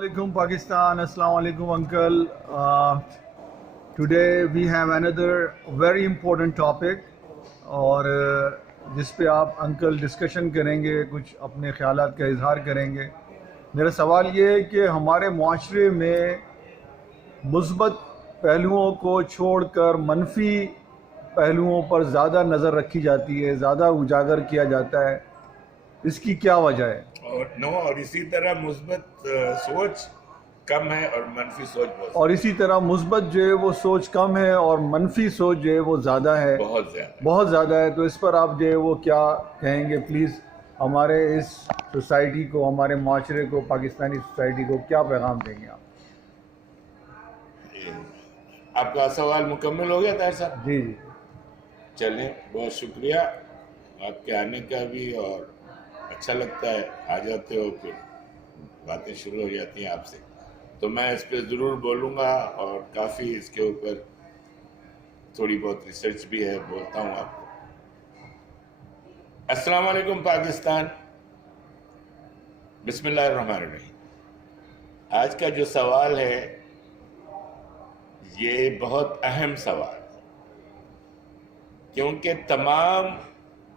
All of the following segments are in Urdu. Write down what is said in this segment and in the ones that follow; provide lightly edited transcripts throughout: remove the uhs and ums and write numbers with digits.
Alaikum Pakistan, Assalamu alaikum uncle. Today we have another very important topic اور جس پہ آپ انکل ڈسکشن کریں گے, کچھ اپنے خیالات کا اظہار کریں گے. میرا سوال یہ ہے کہ ہمارے معاشرے میں مثبت پہلوؤں کو چھوڑ کر منفی پہلوؤں پر زیادہ نظر رکھی جاتی ہے, زیادہ اجاگر کیا جاتا ہے, اس کی کیا وجہ ہے؟ اور اسی طرح مثبت سوچ کم ہے اور منفی سوچ بہت, اور اسی طرح مثبت جو ہے وہ سوچ کم ہے اور منفی سوچ جو ہے وہ زیادہ ہے, بہت زیادہ ہے. تو اس پر آپ جو ہے وہ کیا کہیں گے پلیز؟ ہمارے اس سوسائٹی کو, ہمارے معاشرے کو, پاکستانی سوسائٹی کو کیا پیغام دیں گے آپ؟ آپ کا سوال مکمل ہو گیا طاہر صاحب؟ جی جی چلیں, بہت شکریہ آپ کے آنے کا بھی, اور اچھا لگتا ہے آ جاتے ہو پھر باتیں شروع ہو جاتی ہیں آپ سے. تو میں اس پہ ضرور بولوں گا اور کافی اس کے اوپر تھوڑی بہت ریسرچ بھی ہے, بولتا ہوں آپ کو. السلام علیکم پاکستان, بسم اللہ الرحمن الرحیم. آج کا جو سوال ہے یہ بہت اہم سوال ہے, کیونکہ تمام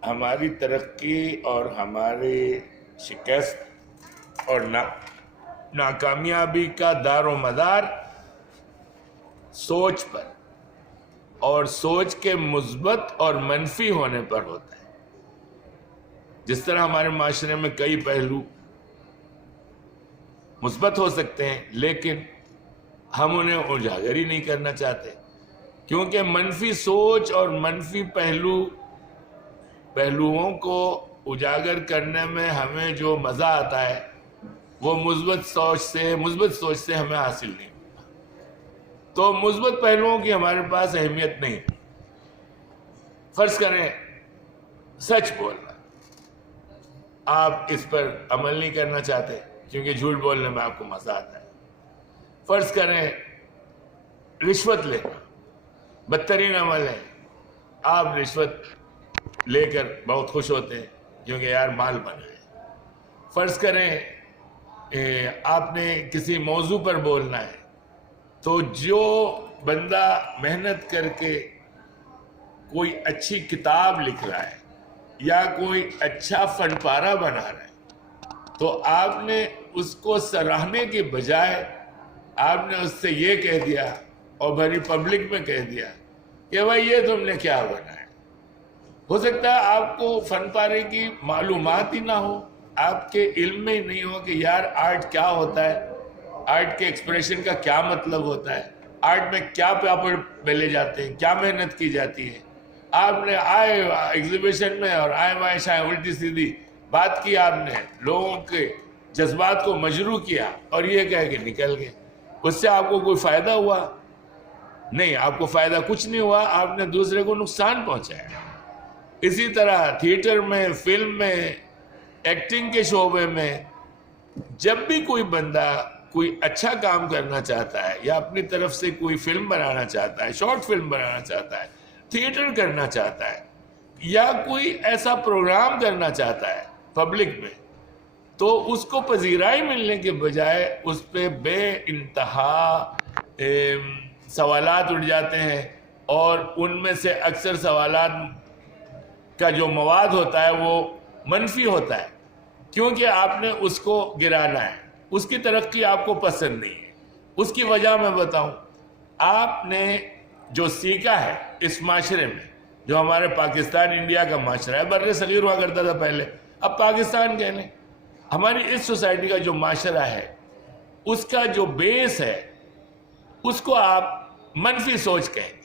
ہماری ترقی اور ہماری شکست اور ناکامیابی کا دار و مدار سوچ پر اور سوچ کے مثبت اور منفی ہونے پر ہوتا ہے. جس طرح ہمارے معاشرے میں کئی پہلو مثبت ہو سکتے ہیں, لیکن ہم انہیں اجاگر ہی نہیں کرنا چاہتے, کیونکہ منفی سوچ اور منفی پہلوؤں کو اجاگر کرنے میں ہمیں جو مزہ آتا ہے وہ مثبت سوچ سے ہمیں حاصل نہیں ہوتا. تو مثبت پہلوؤں کی ہمارے پاس اہمیت نہیں. فرض کریں سچ بولنا, آپ اس پر عمل نہیں کرنا چاہتے کیونکہ جھوٹ بولنے میں آپ کو مزہ آتا ہے. فرض کریں رشوت لینا بدترین عمل ہے, آپ رشوت لے کر بہت خوش ہوتے ہیں کیونکہ یار مال بنا ہے. فرض کریں آپ نے کسی موضوع پر بولنا ہے, تو جو بندہ محنت کر کے کوئی اچھی کتاب لکھ رہا ہے یا کوئی اچھا فن پارہ بنا رہا ہے, تو آپ نے اس کو سراہنے کے بجائے آپ نے اس سے یہ کہہ دیا اور بھری پبلک میں کہہ دیا کہ بھائی یہ تم نے کیا بنایا. ہو سکتا ہے آپ کو فن پارے کی معلومات ہی نہ ہو, آپ کے علم میں ہی نہیں ہو کہ یار آرٹ کیا ہوتا ہے, آرٹ کے ایکسپریشن کا کیا مطلب ہوتا ہے, آرٹ میں کیا پیپر بیلے جاتے ہیں, کیا محنت کی جاتی ہے. آپ نے آئے ایگزیبیشن میں اور آئے وائے شائے الٹی سیدھی بات کی, آپ نے لوگوں کے جذبات کو مجروح کیا اور یہ کہہ کے نکل گئے. اس سے آپ کو کوئی فائدہ ہوا؟ نہیں, آپ کو فائدہ کچھ نہیں ہوا, آپ نے دوسرے کو نقصان پہنچایا. اسی طرح تھیٹر میں, فلم میں, ایکٹنگ کے شعبے میں جب بھی کوئی بندہ کوئی اچھا کام کرنا چاہتا ہے یا اپنی طرف سے کوئی فلم بنانا چاہتا ہے, شارٹ فلم بنانا چاہتا ہے, تھیٹر کرنا چاہتا ہے یا کوئی ایسا پروگرام کرنا چاہتا ہے پبلک میں, تو اس کو پذیرائی ملنے کے بجائے اس پہ بے انتہا سوالات اٹھ جاتے ہیں, اور ان میں سے اکثر سوالات کا جو مواد ہوتا ہے وہ منفی ہوتا ہے, کیونکہ آپ نے اس کو گرانا ہے, اس کی ترقی آپ کو پسند نہیں ہے. اس کی وجہ میں بتاؤں, آپ نے جو سیکھا ہے اس معاشرے میں, جو ہمارے پاکستان انڈیا کا معاشرہ ہے, بر صغیر ہوا کرتا تھا پہلے, اب پاکستان کہہ لیں, ہماری اس سوسائٹی کا جو معاشرہ ہے اس کا جو بیس ہے اس کو آپ منفی سوچ کہیں گے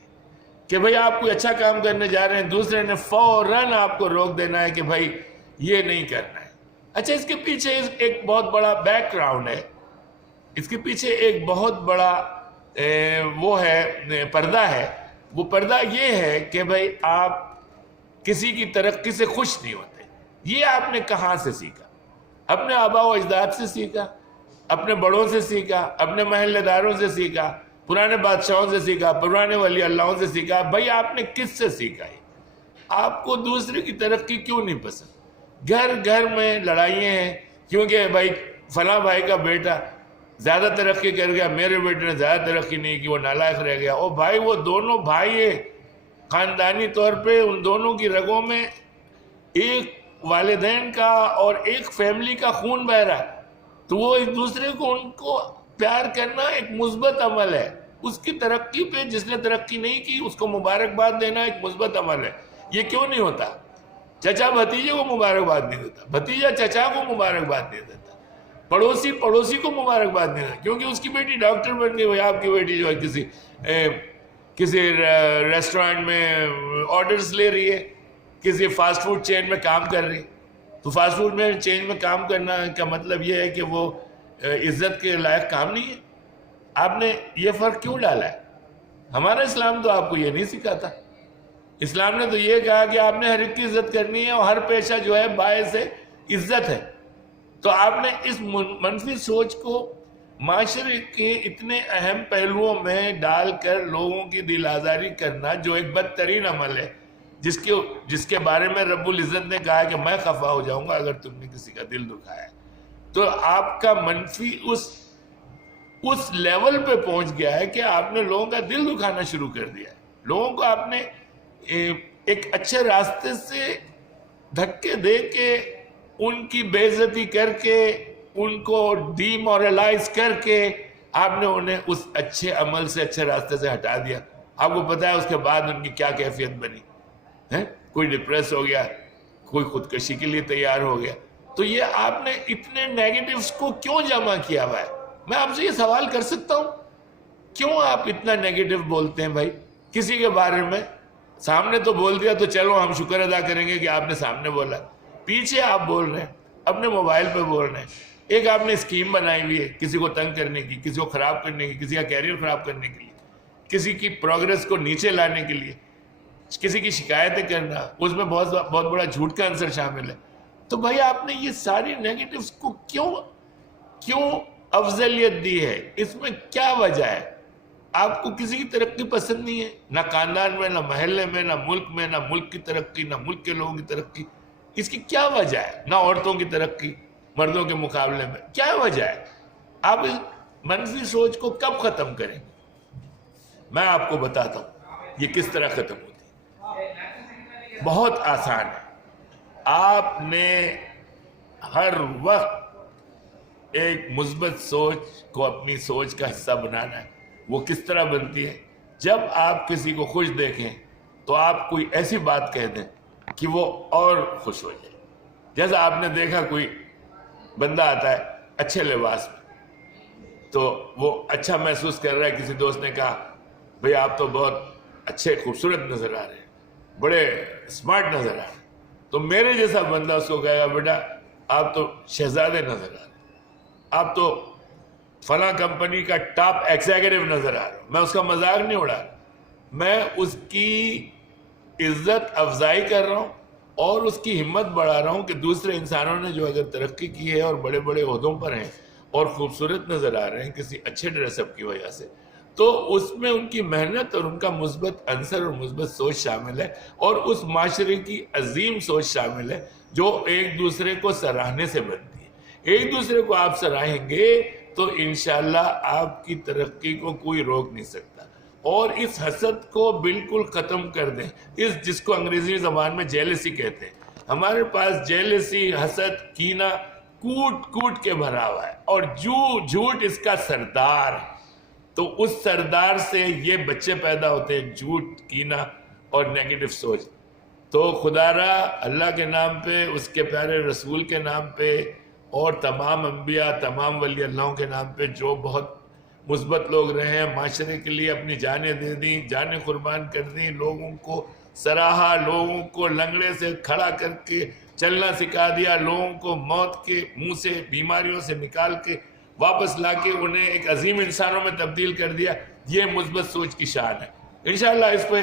کہ بھئی آپ کوئی اچھا کام کرنے جا رہے ہیں, دوسرے نے فوراً آپ کو روک دینا ہے کہ بھئی یہ نہیں کرنا ہے. اچھا, اس کے پیچھے ایک بہت بڑا بیک گراؤنڈ ہے, اس کے پیچھے ایک بہت بڑا وہ ہے پردہ ہے. وہ پردہ یہ ہے کہ بھئی آپ کسی کی ترقی سے خوش نہیں ہوتے. یہ آپ نے کہاں سے سیکھا؟ اپنے آباء و اجداد سے سیکھا, اپنے بڑوں سے سیکھا, اپنے محلے داروں سے سیکھا, پرانے بادشاہوں سے سیکھا, پرانے ولی اللہوں سے سیکھا. بھئی آپ نے کس سے سیکھا ہے؟ آپ کو دوسرے کی ترقی کیوں نہیں پسند؟ گھر گھر میں لڑائیاں ہیں کیونکہ بھائی فلاں بھائی کا بیٹا زیادہ ترقی کر گیا، میرے بیٹے نے زیادہ ترقی نہیں کی، وہ نالائق رہ گیا. او بھائی وہ دونوں بھائی ہیں، خاندانی طور پہ ان دونوں کی رگوں میں ایک والدین کا اور ایک فیملی کا خون بہ رہا ہے، تو وہ ایک دوسرے کو ان کو پیار کرنا ایک مثبت عمل ہے. اس کی ترقی پہ جس نے ترقی نہیں کی اس کو مبارکباد دینا ایک مثبت عمل ہے. یہ کیوں نہیں ہوتا؟ چچا بھتیجے کو مبارکباد نہیں دیتا، بھتیجا چچا کو مبارکباد نہیں دیتا، پڑوسی پڑوسی کو مبارکباد نہیں دیتا کیونکہ اس کی بیٹی ڈاکٹر بن گئی. وہ آپ کی بیٹی جو ہے کسی ریسٹورینٹ میں آرڈرز لے رہی ہے، کسی فاسٹ فوڈ چین میں کام کر رہی. تو فاسٹ فوڈ میں چین میں کام کرنا کا مطلب یہ ہے کہ وہ عزت کے لائق کام نہیں ہے. آپ نے یہ فرق کیوں ڈالا ہے؟ ہمارا اسلام تو آپ کو یہ نہیں سکھاتا. اسلام نے تو یہ کہا کہ آپ نے ہر ایک کی عزت کرنی ہے اور ہر پیشہ جو ہے باعث عزت ہے. تو آپ نے اس منفی سوچ کو معاشرے کے اتنے اہم پہلوؤں میں ڈال کر لوگوں کی دل آزاری کرنا، جو ایک بدترین عمل ہے، جس کے بارے میں رب العزت نے کہا کہ میں خفا ہو جاؤں گا اگر تم نے کسی کا دل دکھایا. تو آپ کا منفی اس لیول پہ پہنچ گیا ہے کہ آپ نے لوگوں کا دل دکھانا شروع کر دیا ہے. لوگوں کو آپ نے ایک اچھے راستے سے دھکے دے کے، ان کی بے عزتی کر کے، ان کو ڈی مورلائز کر کے آپ نے انہیں اس اچھے عمل سے، اچھے راستے سے ہٹا دیا. آپ کو پتا ہے اس کے بعد ان کی کیا کیفیت بنی ہے؟ کوئی ڈپریس ہو گیا، کوئی خودکشی کے لیے تیار ہو گیا. تو یہ آپ نے اتنے نیگیٹیوز کو کیوں جمع کیا ہوا ہے؟ میں آپ سے یہ سوال کر سکتا ہوں، کیوں آپ اتنا نیگیٹو بولتے ہیں بھائی کسی کے بارے میں؟ سامنے تو بول دیا تو چلو ہم شکر ادا کریں گے کہ آپ نے سامنے بولا، پیچھے آپ بول رہے ہیں، اپنے موبائل پہ بول رہے ہیں. ایک آپ نے اسکیم بنائی ہوئی ہے کسی کو تنگ کرنے کی، کسی کو خراب کرنے کی، کسی کا کیریئر خراب کرنے کے لیے، کسی کی پروگرس کو نیچے لانے کے لیے، کسی کی شکایتیں کرنا، اس میں بہت بڑا جھوٹ کا عنصر شامل ہے. تو بھائی آپ نے یہ ساری نیگیٹیوز کو کیوں افضلیت دی ہے؟ اس میں کیا وجہ ہے؟ آپ کو کسی کی ترقی پسند نہیں ہے، نہ خاندان میں، نہ محلے میں، نہ ملک میں، نہ ملک کی ترقی، نہ ملک کے لوگوں کی ترقی. اس کی کیا وجہ ہے؟ نہ عورتوں کی ترقی مردوں کے مقابلے میں، کیا وجہ ہے؟ آپ اس منفی سوچ کو کب ختم کریں گے؟ میں آپ کو بتاتا ہوں یہ کس طرح ختم ہوتی ہے. بہت آسان ہے. آپ نے ہر وقت ایک مثبت سوچ کو اپنی سوچ کا حصہ بنانا ہے. وہ کس طرح بنتی ہے؟ جب آپ کسی کو خوش دیکھیں تو آپ کوئی ایسی بات کہہ دیں کہ وہ اور خوش ہو جائے. جیسا آپ نے دیکھا کوئی بندہ آتا ہے اچھے لباس میں تو وہ اچھا محسوس کر رہا ہے، کسی دوست نے کہا بھئی آپ تو بہت اچھے خوبصورت نظر آ رہے ہیں، بڑے اسمارٹ نظر آ رہے ہیں. تو میرے جیسا بندہ اس کو کہے گا بیٹا آپ تو شہزادے نظر آ رہے ہیں، آپ تو فلاں کمپنی کا ٹاپ ایگزیکٹو نظر آ رہا ہوں. میں اس کا مذاق نہیں اڑا رہا، میں اس کی عزت افزائی کر رہا ہوں اور اس کی ہمت بڑھا رہا ہوں کہ دوسرے انسانوں نے جو اگر ترقی کی ہے اور بڑے بڑے عہدوں پر ہیں اور خوبصورت نظر آ رہے ہیں کسی اچھے ڈریس اپ کی وجہ سے، تو اس میں ان کی محنت اور ان کا مثبت عنصر اور مثبت سوچ شامل ہے، اور اس معاشرے کی عظیم سوچ شامل ہے جو ایک دوسرے کو سراہنے سے بنتی ہے. ایک دوسرے کو آپ سراہیں گے تو انشاءاللہ آپ کی ترقی کو کوئی روک نہیں سکتا. اور اس حسد کو بالکل ختم کر دیں، جس کو انگریزی زبان میں جیلسی کہتے ہیں. ہمارے پاس جیلسی، حسد، کینہ کوٹ کے بھرا ہوا ہے، اور جھوٹ اس کا سردار ہے. تو اس سردار سے یہ بچے پیدا ہوتے ہیں، جھوٹ، کینہ اور نیگیٹو سوچ. تو خدا را اللہ کے نام پہ، اس کے پیارے رسول کے نام پہ، اور تمام انبیاء، تمام ولی اللہ کے نام پہ جو بہت مثبت لوگ رہے ہیں، معاشرے کے لیے اپنی جانیں دے دیں، جانیں قربان کر دیں، لوگوں کو سراہا، لوگوں کو لنگڑے سے کھڑا کر کے چلنا سکھا دیا، لوگوں کو موت کے منہ سے، بیماریوں سے نکال کے واپس لا کے انہیں ایک عظیم انسانوں میں تبدیل کر دیا. یہ مثبت سوچ کی شان ہے. انشاءاللہ اس پہ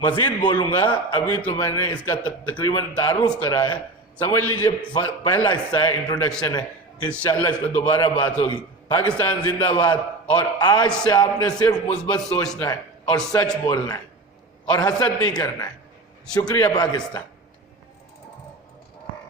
مزید بولوں گا، ابھی تو میں نے اس کا تقریباً تعارف کرایا ہے، سمجھ لیجئے پہلا حصہ ہے، انٹروڈکشن ہے. انشاءاللہ اس پہ دوبارہ بات ہوگی. پاکستان زندہ باد. اور آج سے آپ نے صرف مثبت سوچنا ہے اور سچ بولنا ہے اور حسد نہیں کرنا ہے. شکریہ پاکستان.